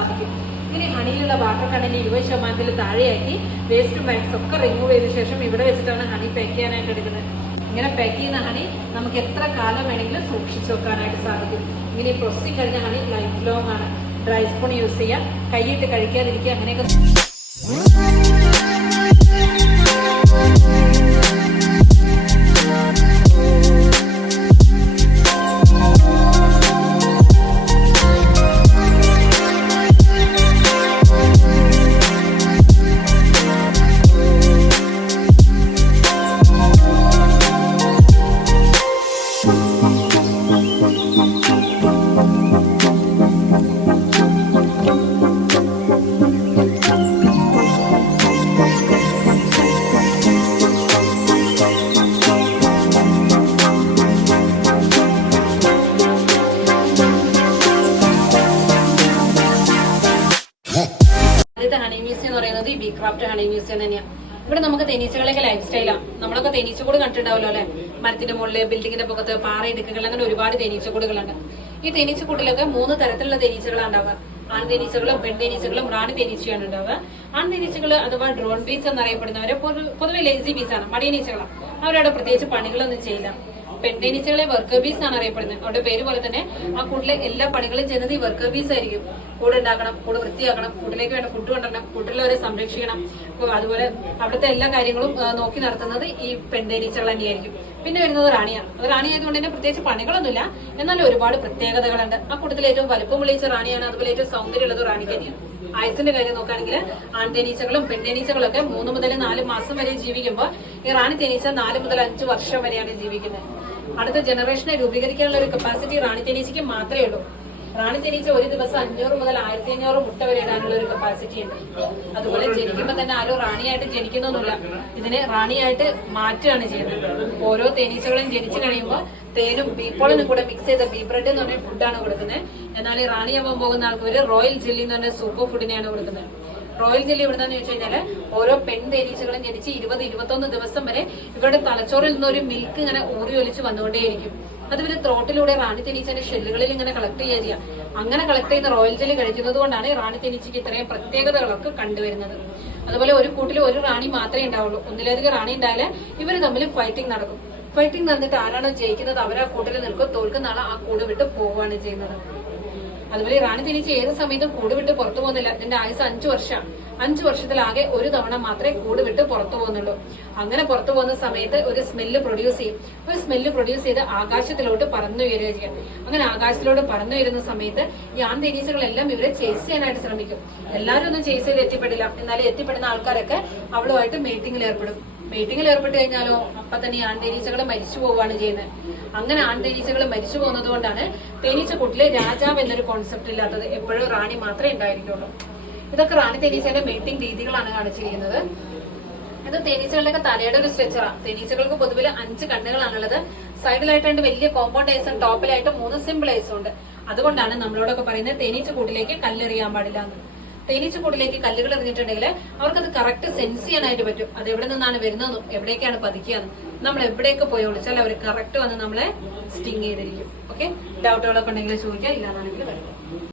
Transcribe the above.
സാധിക്കും. ഇനി ഹണിയിലുള്ള water content 20% താഴെയാക്കി waste bags ഒക്കെ റിമൂവ് ചെയ്ത ശേഷം ഇവിടെ വെച്ചിട്ടാണ് ഹണി പാക്ക് ചെയ്യാനായിട്ട് എടുക്കുന്നത്. ഇങ്ങനെ പാക്ക് ചെയ്യുന്ന ഹണി നമുക്ക് എത്ര കാലം വേണമെങ്കിലും സൂക്ഷിച്ചു വെക്കാനായിട്ട് സാധിക്കും. ഇങ്ങനെ പ്രോസസ്സിംഗ് കഴിഞ്ഞ ഹണി ലൈഫ് ലോങ് ആണ്. ഡ്രൈ സ്പൂൺ യൂസ് ചെയ്യുക, കൈയിട്ട് കഴിക്കാതിരിക്കുക, അങ്ങനെയൊക്കെ. ഹണി മ്യൂസിയം എന്ന് പറയുന്നത് ഈ ബി ക്രാഫ്റ്റ് ഹണി മ്യൂസിയം തന്നെയാണ്. ഇവിടെ നമുക്ക് തേനീച്ചകളൊക്കെ ലൈഫ് സ്റ്റൈലാണ്. നമ്മളൊക്കെ തേനീച്ചക്കൂട് കണ്ടിട്ടുണ്ടാവല്ലോ അല്ലെ? മരത്തിന്റെ മുകളിൽ, ബിൽഡിങ്ങിന്റെ പുറത്ത്, പാറയിടുക്കുകൾ, അങ്ങനെ ഒരുപാട് തേനീച്ചക്കൂടുകളുണ്ട്. ഈ തേനീച്ചക്കൂട്ടിലൊക്കെ 3 തരത്തിലുള്ള തേനീച്ചകളാണ് ഉണ്ടാവുക. ആൺ തേനീച്ചകളും പെൺതേനീച്ചകളും റാണി തേനീച്ചയാണ് ഉണ്ടാവുക. ആൺ തേനീച്ചകൾ അഥവാ ഡ്രോൺ ബീസ് എന്നറിയപ്പെടുന്നവരെ പൊതുവെ ലേസി ബീസാണ്, മടിയനീച്ചകളാണ്. അവരവിടെ പ്രത്യേകിച്ച് പണികളൊന്നും ചെയ്യില്ല. പെൺതേനീച്ചകളെ വർക്കർ ബീസ് ആണ് അറിയപ്പെടുന്നത്. അവരുടെ പേര് പോലെ തന്നെ ആ കൂട്ടിലെ എല്ലാ പണികളും ചെയ്യുന്നത് ഈ വർക്കർ ബീസ് ആയിരിക്കും. കൂട് ഉണ്ടാക്കണം, കൂട് വൃത്തിയാക്കണം, കൂട്ടിലേക്ക് വേണ്ട ഫുഡ് കൊണ്ടുവരണം, കൂട്ടിലുള്ളവരെ സംരക്ഷിക്കണം. അതുപോലെ അവിടുത്തെ എല്ലാ കാര്യങ്ങളും നോക്കി നടത്തുന്നത് ഈ പെൺതേനീച്ചകൾ തന്നെയായിരിക്കും. പിന്നെ വരുന്നത് റാണിയാണ്. അത് റാണി ആയതുകൊണ്ട് തന്നെ പ്രത്യേകിച്ച് പണികളൊന്നുമില്ല, എന്നാലും ഒരുപാട് പ്രത്യേകതകളുണ്ട്. ആ കൂട്ടത്തിൽ ഏറ്റവും വലുപ്പം വിളിച്ച റാണിയാണ്. അതുപോലെ ഏറ്റവും സൗന്ദര്യമുള്ളത് റാണിക്ക് തന്നെയാണ്. ആയുസിന്റെ കാര്യം നോക്കുകയാണെങ്കിൽ ആൺതേനീച്ചകളും പെൺതേനീച്ചകളും ഒക്കെ 3 മുതൽ 4 മാസം വരെ ജീവിക്കുമ്പോൾ ഈ റാണി തേനീച്ച 4 മുതൽ 5 വർഷം വരെയാണ് ജീവിക്കുന്നത്. അടുത്ത ജനറേഷനെ രൂപീകരിക്കാനുള്ള ഒരു കപ്പാസിറ്റി റാണി തേനീച്ചയ്ക്ക് മാത്രമേ ഉള്ളൂ. റാണി തേനീച്ച ഒരു ദിവസം 500 മുതൽ 1500 മുട്ട വരെ ഇടാനുള്ള ഒരു കപ്പാസിറ്റി ഉണ്ട്. അതുപോലെ ജനിക്കുമ്പോൾ തന്നെ ആരോ റാണിയായിട്ട് ജനിക്കുന്നൊന്നുമില്ല, ഇതിനെ റാണിയായിട്ട് മാറ്റുകയാണ് ചെയ്യുന്നത്. ഓരോ തേനീച്ചകളും ജനിച്ചു കഴിയുമ്പോൾ തേനും ബീപ്പോളിനും കൂടെ മിക്സ് ചെയ്ത ബീ ബ്രെഡ് എന്ന് പറഞ്ഞ ഫുഡാണ് കൊടുക്കുന്നത്. എന്നാൽ ഈ റാണിയാവാൻ പോകുന്ന ആൾക്കാര് റോയൽ ജെല്ലി എന്ന് പറഞ്ഞ സൂപ്പർ ഫുഡിനെയാണ് കൊടുക്കുന്നത്. റോയൽ ജെല്ലി എവിടുന്നാന്ന് ചോദിച്ചു കഴിഞ്ഞാല് ഓരോ പെൺ തേനീച്ചകളും ജനിച്ച് 20-21 ദിവസം വരെ ഇവരുടെ തലച്ചോറിൽ നിന്ന് ഒരു മിൽക്ക് ഇങ്ങനെ ഊറി ഒലിച്ച് വന്നുകൊണ്ടേയിരിക്കും. അതുപോലെ ത്രോട്ടിലൂടെ റാണി തേനീച്ചന്റെ ഷെല്ലുകളിൽ ഇങ്ങനെ കളക്ട് ചെയ്യുക. അങ്ങനെ കളക്ട് ചെയ്യുന്ന റോയൽ ജെല്ലി കഴിക്കുന്നത് കൊണ്ടാണ് റാണി തേനീച്ചയ്ക്ക് ഇത്രയും പ്രത്യേകതകളൊക്കെ കണ്ടുവരുന്നത്. അതുപോലെ ഒരു കൂട്ടിൽ ഒരു റാണി മാത്രമേ ഉണ്ടാവുള്ളൂ. ഒന്നിലധികം റാണി ഉണ്ടായാല് ഇവര് തമ്മിൽ ഫൈറ്റിംഗ് നടക്കും. ഫൈറ്റിംഗ് നടന്നിട്ട് ആരാണോ ജയിക്കുന്നത് അവരാ കൂട്ടിൽ നിൽക്കും, തോൽക്കുന്ന ആളെ ആ കൂട് വിട്ട് പോവുകയാണ് ചെയ്യുന്നത്. അതുപോലെ റാണി തേനീച്ച ഏത് സമയത്തും കൂട് വിട്ട് പുറത്തു പോകുന്നില്ല. ഇതിന്റെ ആയുസ് 5 വർഷമാണ്. 5 വർഷത്തിലാകെ ഒരു തവണ മാത്രമേ കൂട് വിട്ട് പുറത്തു പോകുന്നുള്ളൂ. അങ്ങനെ പുറത്തു പോകുന്ന സമയത്ത് ഒരു സ്മെല്ല് പ്രൊഡ്യൂസ് ചെയ്യും. ഒരു സ്മെല്ല് പ്രൊഡ്യൂസ് ചെയ്ത് ആകാശത്തിലോട്ട് പറന്നു വരിക ചെയ്യാം. അങ്ങനെ ആകാശത്തിലോട്ട് പറന്നു വരുന്ന സമയത്ത് ഈ ആൺ തേനീച്ചകളെല്ലാം ഇവരെ ചേസ് ചെയ്യാനായിട്ട് ശ്രമിക്കും. എല്ലാവരും ഒന്നും ചേസ് ചെയ്ത് എത്തിപ്പെടില്ല. എന്നാലും എത്തിപ്പെടുന്ന ആൾക്കാരൊക്കെ അവളുമായിട്ട് മീറ്റിംഗിൽ ഏർപ്പെടും. മീറ്റിംഗിൽ ഏർപ്പെട്ട് കഴിഞ്ഞാലോ അപ്പൊ തന്നെ ഈ ആൺതേനീച്ചകൾ മരിച്ചു പോവുകയാണ് ചെയ്യുന്നത്. അങ്ങനെ ആൺതേനീച്ചകൾ മരിച്ചു പോകുന്നത് കൊണ്ടാണ് തേനീച്ചക്കൂട്ടിലെ രാജാവ് എന്നൊരു കോൺസെപ്റ്റ് ഇല്ലാത്തത്. എപ്പോഴും റാണി മാത്രമേ ഉണ്ടായിരിക്കുള്ളൂ. ഇതൊക്കെ റാണി തേനീച്ചയുടെ മീറ്റിംഗ് രീതികളാണ് കാണിച്ചിരിക്കുന്നത്. ഇത് തേനീച്ചകളുടെ തലയുടെ ഒരു സ്ട്രക്ചറാണ്. തേനീച്ചകൾക്ക് പൊതുവിൽ 5 കണ്ണുകളാണുള്ളത്. സൈഡിലായിട്ട് 2 വലിയ കോമ്പൗണ്ട് ഐസും ടോപ്പിലായിട്ട് 3 സിമ്പിൾ ഐസും ഉണ്ട്. അതുകൊണ്ടാണ് നമ്മളോടൊക്കെ പറയുന്നത് തേനീച്ചക്കൂട്ടിലേക്ക് കല്ലെറിയാൻ പാടില്ല എന്ന്. തേനീച്ചക്കൂട്ടിലേക്ക് കല്ലുകൾ എറിഞ്ഞിട്ടുണ്ടെങ്കിൽ അവർക്കത് കറക്റ്റ് സെൻസ് ചെയ്യാനായിട്ട് പറ്റും. അത് എവിടെ നിന്നാണ് വരുന്നതെന്നും എവിടേക്കാണ് പതിക്കുകയെന്നും. നമ്മൾ എവിടേക്ക് പോയി ഒളിച്ചാൽ അവർ കറക്റ്റ് വന്ന് നമ്മളെ സ്റ്റിങ് ചെയ്തിരിക്കും. ഓക്കെ, ഡൗട്ടുകളൊക്കെ ഉണ്ടെങ്കിൽ ചോദിക്കാം, ഇല്ലാന്നാണെങ്കിൽ വരും.